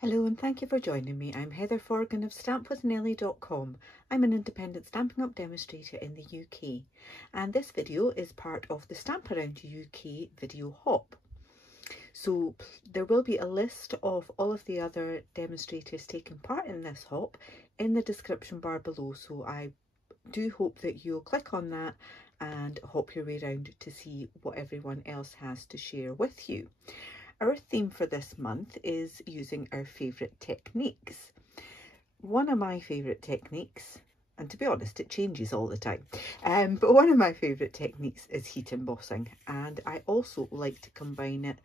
Hello and thank you for joining me. I'm Heather Forgan of stampwithnellie.com. I'm an independent Stampin' Up demonstrator in the UK, and this video is part of the Stamp Around UK video hop. So there will be a list of all of the other demonstrators taking part in this hop in the description bar below, so I do hope that you'll click on that and hop your way around to see what everyone else has to share with you. Our theme for this month is using our favourite techniques. One of my favourite techniques, and to be honest it changes all the time, but one of my favourite techniques is heat embossing, and I also like to combine it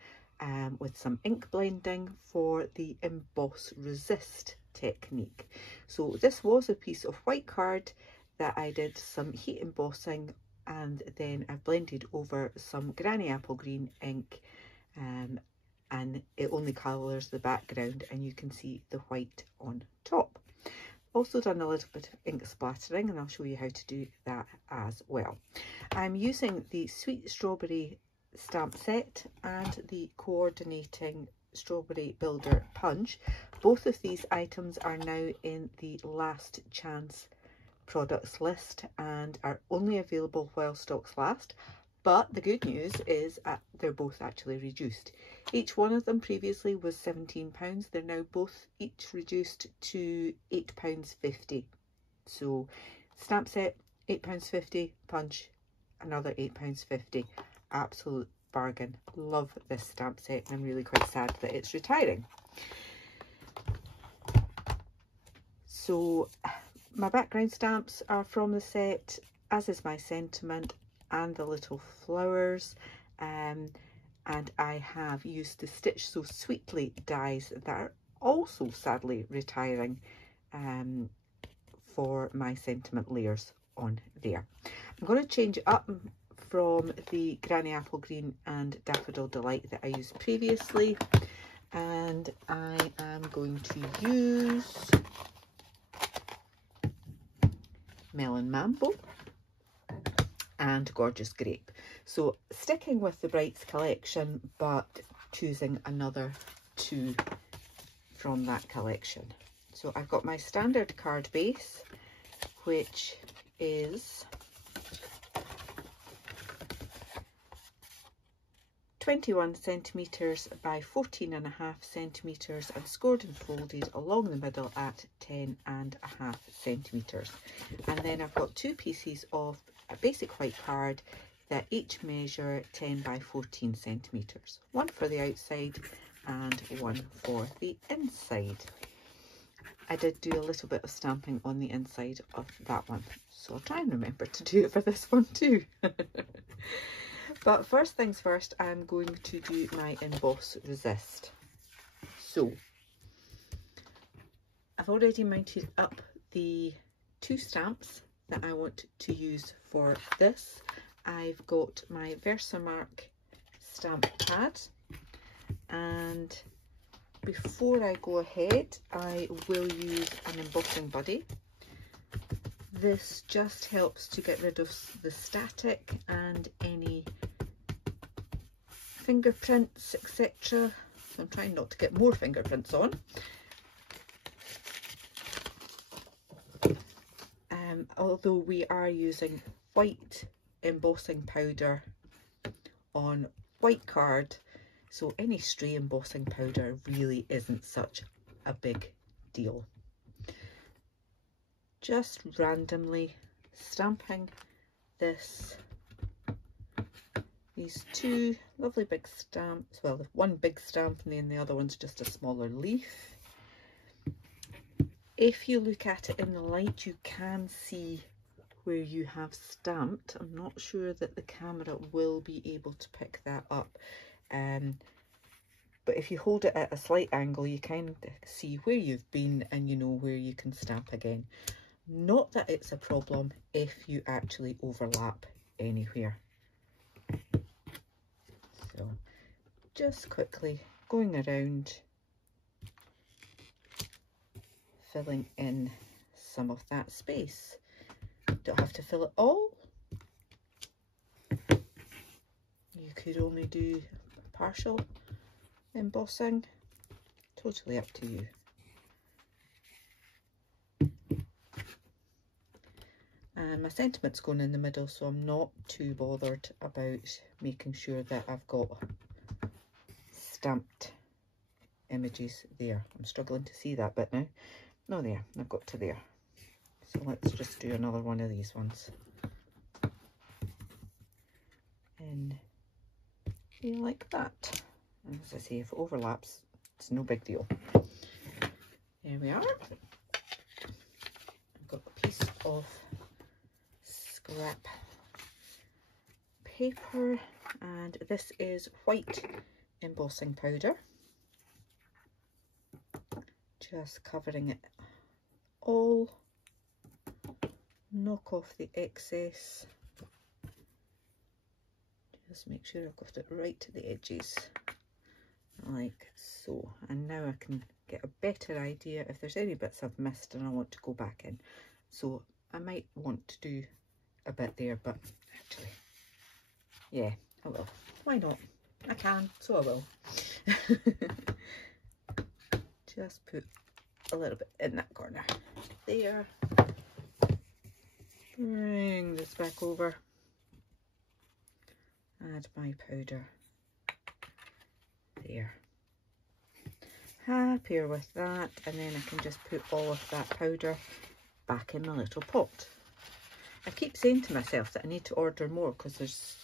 with some ink blending for the emboss resist technique. So this was a piece of white card that I did some heat embossing, and then I blended over some granny apple green ink, and it only colours the background and you can see the white on top. Also done a little bit of ink splattering, and I'll show you how to do that as well. I'm using the Sweet Strawberry stamp set and the Coordinating Strawberry Builder Punch. Both of these items are now in the last chance products list and are only available while stocks last. But the good news is they're both actually reduced. Each one of them previously was £17. They're now both each reduced to £8.50. So stamp set, £8.50, punch, another £8.50. Absolute bargain. Love this stamp set, and I'm really quite sad that it's retiring. So my background stamps are from the set, as is my sentiment and the little flowers, and I have used the Stitch So Sweetly dies that are also sadly retiring for my sentiment layers on there. I'm going to change it up from the Granny Apple Green and Daffodil Delight that I used previously, and I am going to use Melon Mambo and Gorgeous Grape. So sticking with the Brights collection, but choosing another two from that collection. So I've got my standard card base, which is 21 centimetres by 14.5 centimetres and scored and folded along the middle at 10.5 centimetres. And then I've got two pieces of a basic white card that each measure 10 by 14 centimetres. One for the outside and one for the inside. I did do a little bit of stamping on the inside of that one, so I'll try and remember to do it for this one too. But first things first, I'm going to do my emboss resist. So I've already mounted up the two stamps that I want to use for this. I've got my Versamark stamp pad, and before I go ahead I will use an embossing buddy. This just helps to get rid of the static and any fingerprints, etc. So I'm trying not to get more fingerprints on. Although we are using white embossing powder on white card, so any stray embossing powder really isn't such a big deal. Just randomly stamping these two lovely big stamps, well, one big stamp and then the other one's just a smaller leaf. If you look at it in the light, you can see where you have stamped. I'm not sure that the camera will be able to pick that up, but if you hold it at a slight angle, you can see where you've been and you know where you can stamp again. Not that it's a problem if you actually overlap anywhere. So just quickly going around, filling in some of that space. Don't have to fill it all. You could only do partial embossing to totally up to you. And my sentiment's going in the middle, so I'm not too bothered about making sure that I've got stamped images there. I'm struggling to see that bit now. No, there, I've got to there. So let's just do another one of these ones. And like that. And as I say, if it overlaps, it's no big deal. There we are. I've got a piece of scrap paper, and this is white embossing powder. Just covering it all. Knock off the excess. Just make sure I've got it right to the edges, like so. And now I can get a better idea if there's any bits I've missed and I want to go back in. So I might want to do a bit there, but actually, yeah, I will. Why not? I can, so I will. Just put a little bit in that corner. There. Bring this back over. Add my powder. There. Happier with that, and then I can just put all of that powder back in the little pot. I keep saying to myself that I need to order more because there's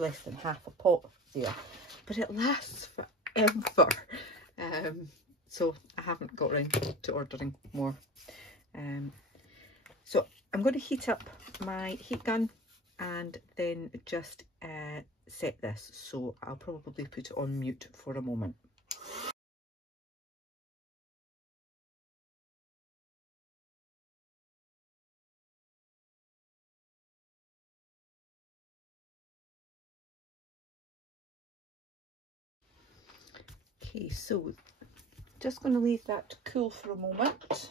less than half a pot there, but it lasts forever. So I haven't got around to ordering more. So I'm going to heat up my heat gun and then just set this. So I'll probably put it on mute for a moment. Okay, so just going to leave that to cool for a moment.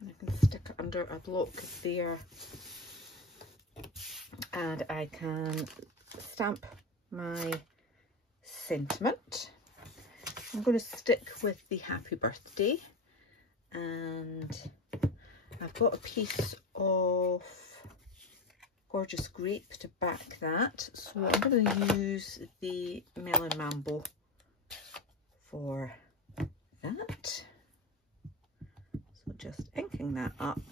And I can stick it under a block there. And I can stamp my sentiment. I'm going to stick with the happy birthday. And I've got a piece of gorgeous grape to back that. So I'm going to use the Melon Mambo for that. So just inking that up,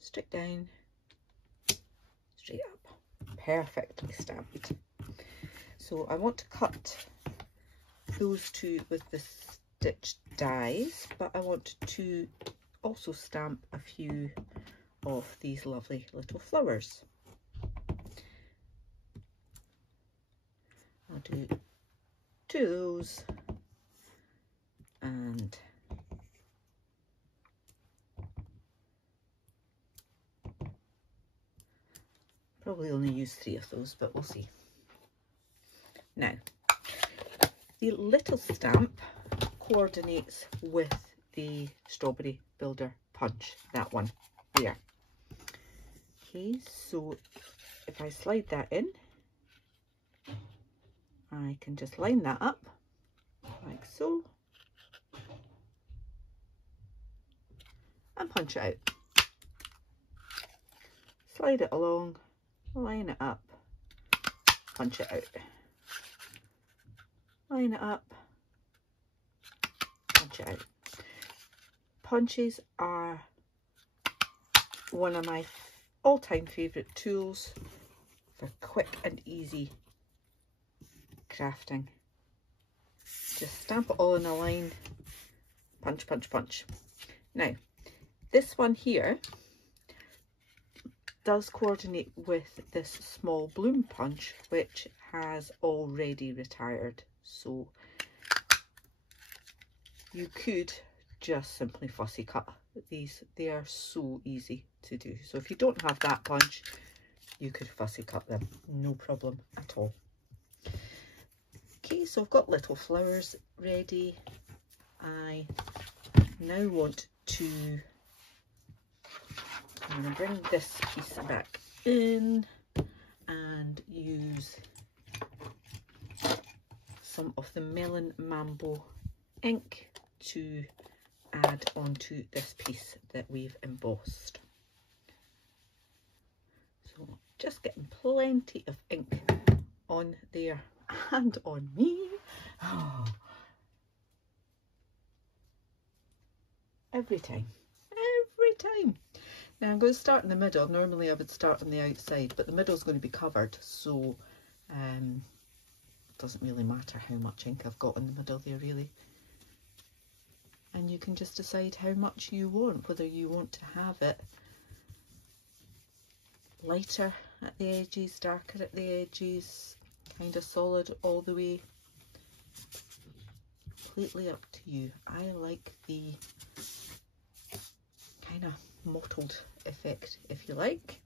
straight down, straight up, perfectly stamped. So I want to cut those two with the stitch dies, but I want to also stamp a few of these lovely little flowers. I'll do two of those and probably only use 3 of those, but we'll see. Now, the little stamp coordinates with the Strawberry Builder Punch, that one there. Okay, so if I slide that in, I can just line that up like so and punch it out. Slide it along, line it up, punch it out. Line it up, punch it out. Punches are one of my all-time favourite tools for quick and easy crafting. Just stamp it all in a line, punch, punch, punch. Now, this one here does coordinate with this small bloom punch, which has already retired. So you could just simply fussy cut these. They are so easy to do. So if you don't have that punch, you could fussy cut them, no problem at all. Okay, so I've got little flowers ready. I now want to, I'm going to bring this piece back in and use some of the Melon Mambo ink to add onto this piece that we've embossed. So just getting plenty of ink on there and on me. Oh. Every time. Now I'm going to start in the middle. Normally I would start on the outside, but the middle is going to be covered, so it doesn't really matter how much ink I've got in the middle there really. And you can just decide how much you want, whether you want to have it lighter at the edges, darker at the edges, kind of solid all the way. Completely up to you. I like the kind of mottled effect, if you like.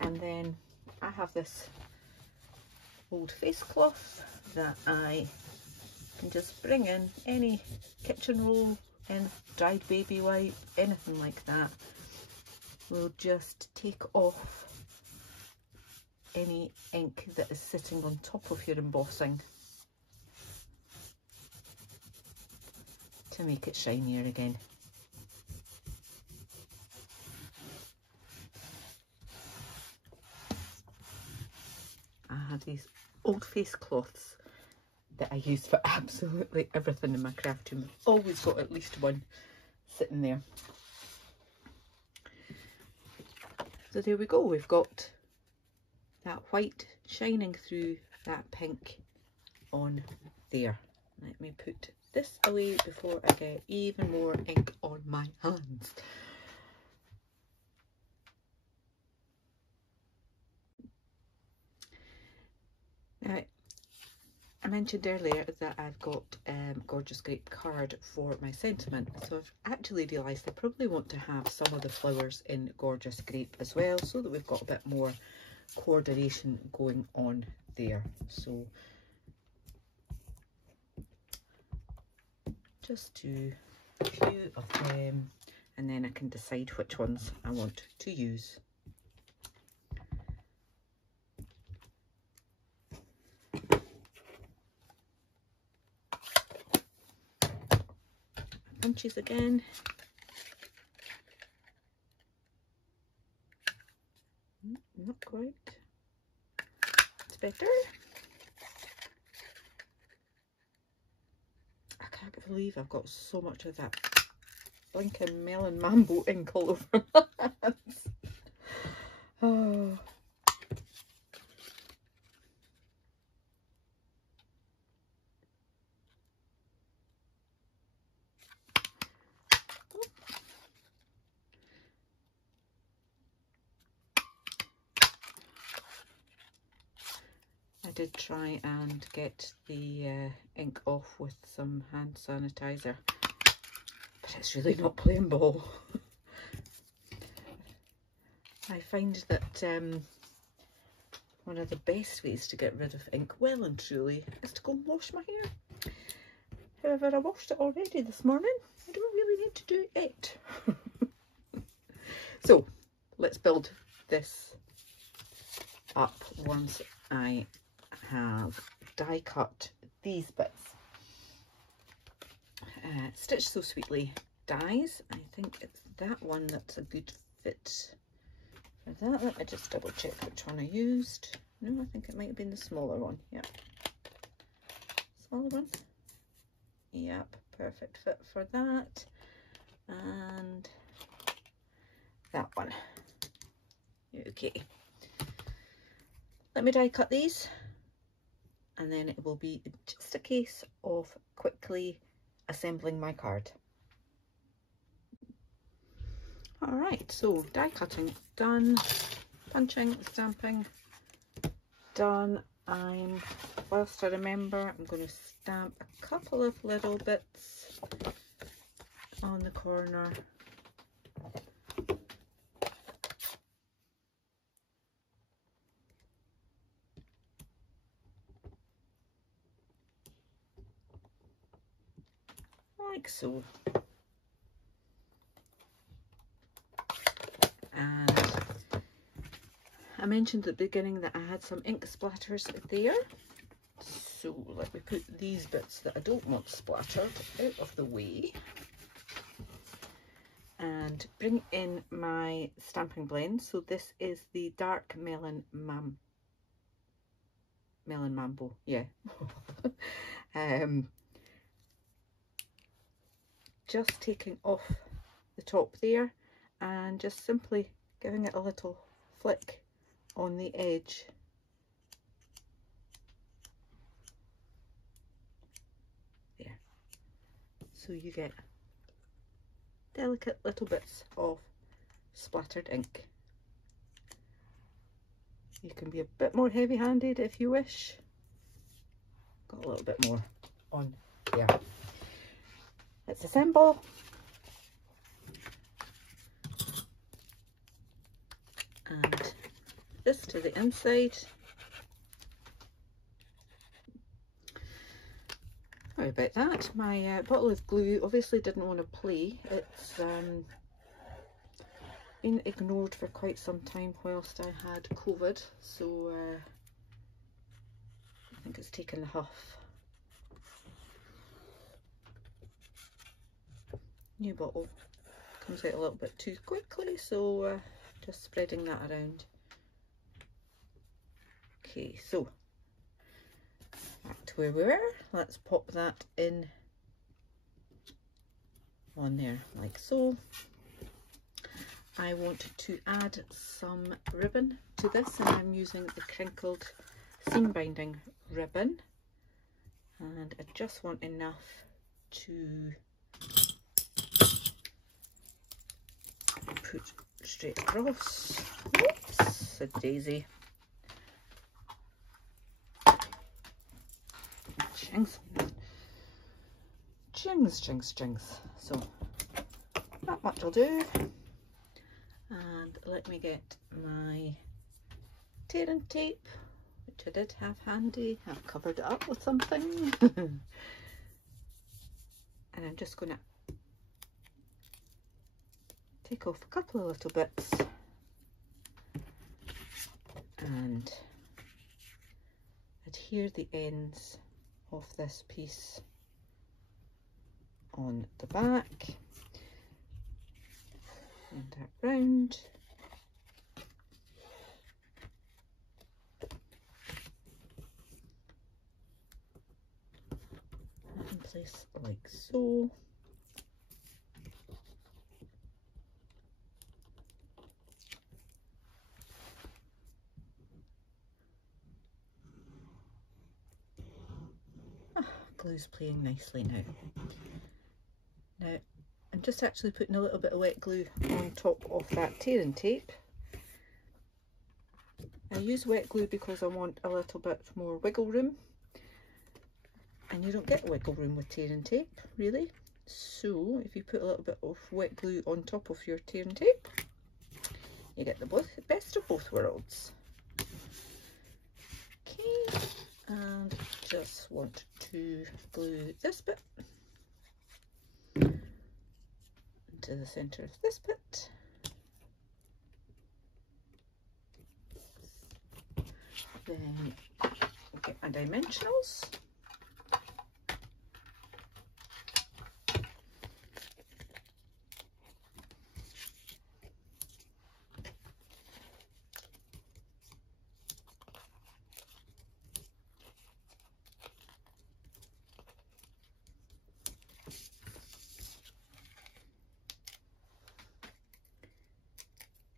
And then I have this old face cloth that I can just bring in, any kitchen roll, and dried baby wipe, anything like that. We'll just take off any ink that is sitting on top of your embossing to make it shinier again. I have these old face cloths that I use for absolutely everything in my craft room. I've always got at least one sitting there. So there we go, we've got that white shining through that pink on there. Let me put this away before I get even more ink on my hands. Now, I mentioned earlier that I've got Gorgeous Grape card for my sentiment, so I've actually realised I probably want to have some of the flowers in Gorgeous Grape as well, so that we've got a bit more coordination going on there. So just do a few of them, and then I can decide which ones I want to use. Inches again. Not quite. It's better. I can't believe I've got so much of that blinking Melon Mambo ink all over my hands. Oh. I did try and get the ink off with some hand sanitizer, but it's really not playing ball. I find that one of the best ways to get rid of ink, well and truly, is to go and wash my hair. However, I washed it already this morning. I don't really need to do it. So let's build this up once I have die cut these bits. Stitch So Sweetly dies. I think it's that one that's a good fit for that. Let me just double check which one I used. No, I think it might have been the smaller one. Yep. Smaller one. Yep, perfect fit for that. And that one. Okay. Let me die cut these, and then it will be just a case of quickly assembling my card. Alright, so die cutting done, punching, stamping done. Whilst I remember, I'm going to stamp a couple of little bits on the corner. Like so. And I mentioned at the beginning that I had some ink splatters there, So let me put these bits that I don't want splattered out of the way and bring in my stamping blend. So this is the dark melon mambo, yeah. Just taking off the top there and just simply giving it a little flick on the edge. There. So you get delicate little bits of splattered ink. You can be a bit more heavy-handed if you wish. Got a little bit more on there. Let's assemble. And this to the inside. Sorry about that. My bottle of glue obviously didn't want to play. It's been ignored for quite some time whilst I had COVID, so I think it's taken the huff. New bottle comes out a little bit too quickly, so just spreading that around. Okay, so back to where we were. Let's pop that in on there like so. I want to add some ribbon to this, and I'm using the crinkled seam binding ribbon, and I just want enough to put straight across. Whoops, a daisy. Jings. Jings, jings, jings. So that much will do. And let me get my tearing tape, which I did have handy. I've covered it up with something. And I'm just going to take off a couple of little bits and adhere the ends of this piece on the back. And that round. In place like so. Glue's playing nicely now. Now I'm just actually putting a little bit of wet glue on top of that tearing tape. I use wet glue because I want a little bit more wiggle room, and you don't get wiggle room with tearing tape really. So if you put a little bit of wet glue on top of your tearing tape, you get the best of both worlds. Okay, and just want to glue this bit to the center of this bit. Then get my dimensionals.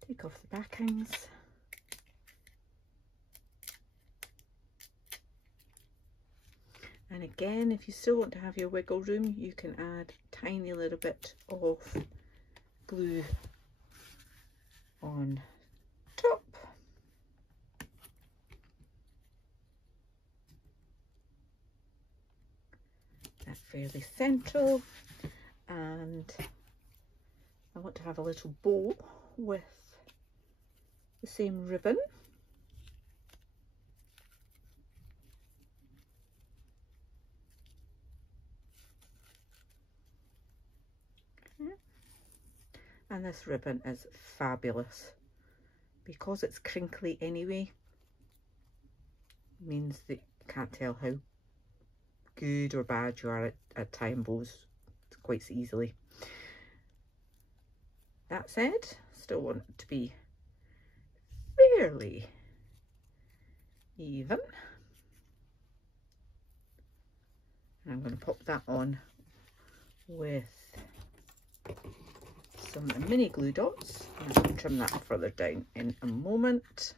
Take off the backings. And again, if you still want to have your wiggle room, you can add a tiny little bit of glue on top. That's fairly central, and I want to have a little bow with the same ribbon. And this ribbon is fabulous because it's crinkly anyway. Means that you can't tell how good or bad you are at tying bows quite so easily. That said, still want it to be fairly even. And I'm going to pop that on with some mini glue dots. I'm going to trim that further down in a moment.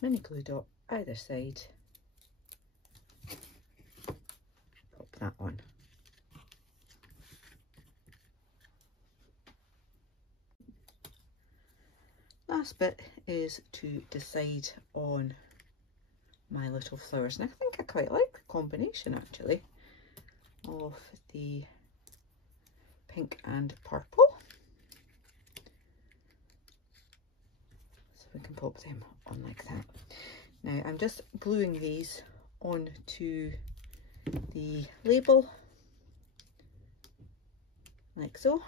Mini glue dot either side. Pop that on. Last bit is to decide on my little flowers, and I think I quite like the combination actually of the pink and purple. So we can pop them on like that. Now I'm just gluing these onto the label like so.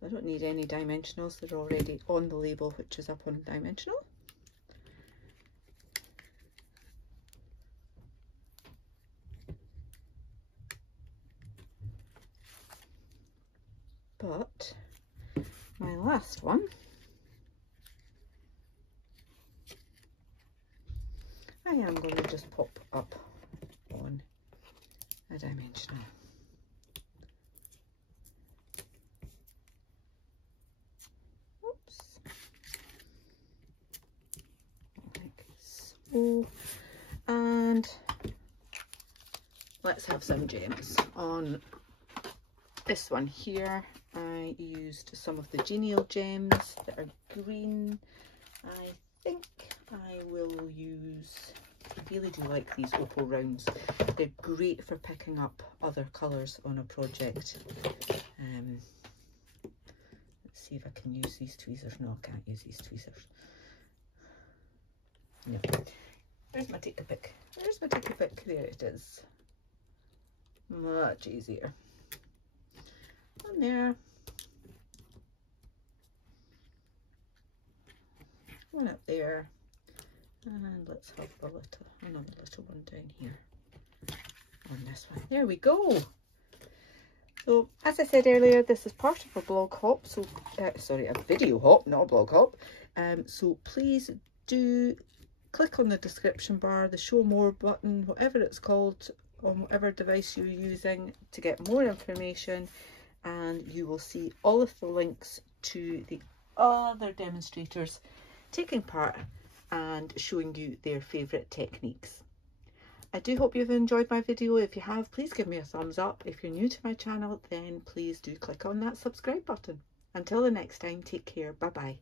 So I don't need any dimensionals, they're already on the label, which is up on dimensional. But my last one, I am going to just pop up on a dimensional. Oops. Like so. And let's have some gems. On this one here, I used some of the genial gems that are green. I think I will use, I really do like these opal rounds. They're great for picking up other colours on a project. Let's see if I can use these tweezers. No, I can't use these tweezers. No. Where's my take a pick? Where's my take a pick? There it is. Much easier. On there. One up there. And let's have another little one down here on this one. There we go. So as I said earlier, this is part of a blog hop, so sorry, a video hop, not a blog hop. So please do click on the description bar, the show more button, whatever it's called, on whatever device you're using, to get more information, and you will see all of the links to the other demonstrators taking part and showing you their favourite techniques. I do hope you've enjoyed my video. If you have, please give me a thumbs up. If you're new to my channel, then please do click on that subscribe button. Until the next time, take care. Bye bye.